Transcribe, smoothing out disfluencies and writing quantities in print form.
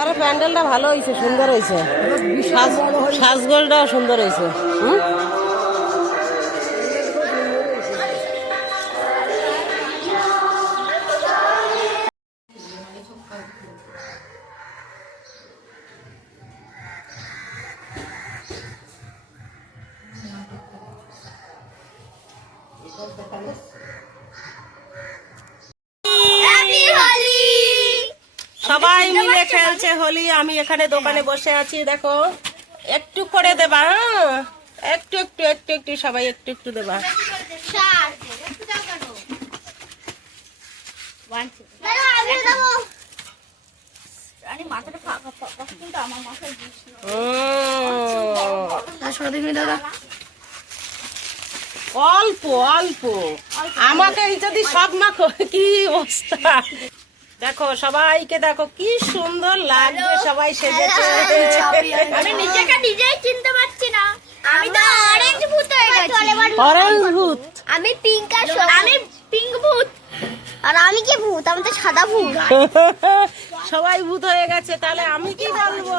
আরে প্যান্ডেলটা ভালো হয়েছে, সুন্দর হয়েছে, সাজগোজটাও সুন্দর হয়েছে। সবাই মিলে খেলছে হোলি। আমি এখানে দোকানে বসে আছি, দেখো একটু করে দেবা, হ্যাঁ একটু একটু একটু একটু সবাই একটু একটু দেবা। অল্প অল্প আমাকে যদি সব মাখো কি অবস্থা। দেখো সবাইকে, দেখো কি সুন্দর লাগছে, সবাই সেজেছে। আমি নিজেকে নিজেই চিনতে পারছি না। আমি তো অরেঞ্জ ভূত হয়ে গেছি। অরেঞ্জ ভূত, আমি পিঙ্ক আর আমি পিঙ্ক ভূত। আর আমি কি ভূত? আমি তো সাদা ভূত। সবাই ভূত হয়ে গেছে, তাহলে আমি কি বলবো?